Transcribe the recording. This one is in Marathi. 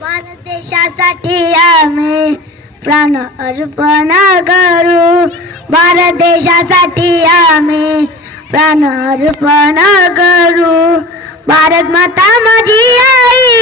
भारत देशासाठी आम्ही प्राण अर्पण करू. भारत देशासाठी आम्ही प्राण अर्पण करू. भारत माता माझी आई